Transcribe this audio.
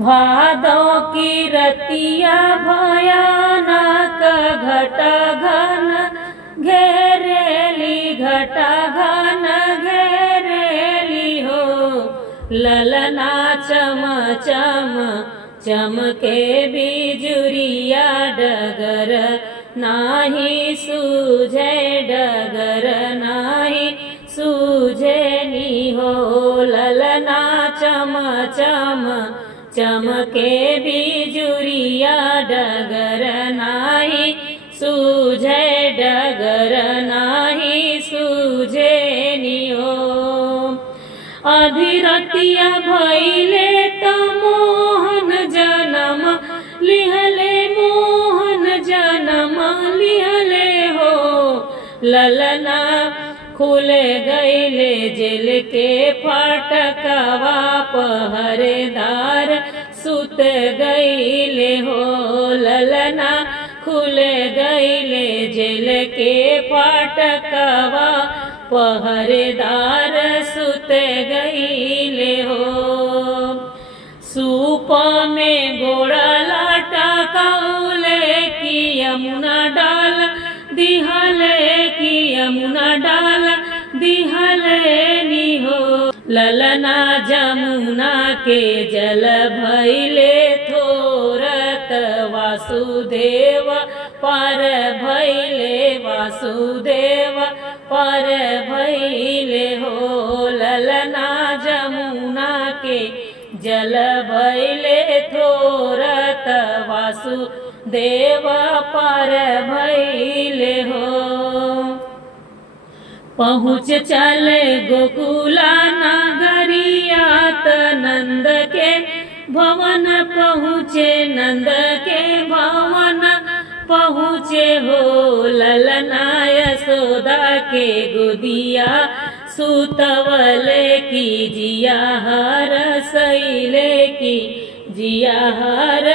भादों की रतिया भयानक घटा घन घेरेली, घटा घन घेरेली हो। ललना चम चम चमके बिजुरिया, डगर नाही सूझे, डगर नाही सूझे नी हो। ललना चम चम चमके बिजुरिया, डगर नाही सूझे, डगर नाही सूझे नियो। अधिरतिया भइले त मोहन जन्म लिहले, मोहन जन्म लिहले हो। ललना खुले गईले जेल के फाटकवा, पहरेदार सुत गईले हो। ललना खुले गईले जेल के फाटकवा, पहरेदार सुत गईले हो। सूप में गोड़ा लाटा कौले की यमुना डाल दिहले, की यमुना डाल दिहले नी हो। ललना जमुना के जल भइले थोरत, वासुदेव पार भइले, वासुदेव पार भइले हो। ललना जमुना के जल भइले थोरत, वासुदेव पार भइले हो। पहुँच चले गोकुला नगरिया, त नंद के भवन पहुँचे, नंद के भवन पहुँचे हो। ललना यशोदा के गोदिया सुतवले की, जिया हर सैले की, जिया हर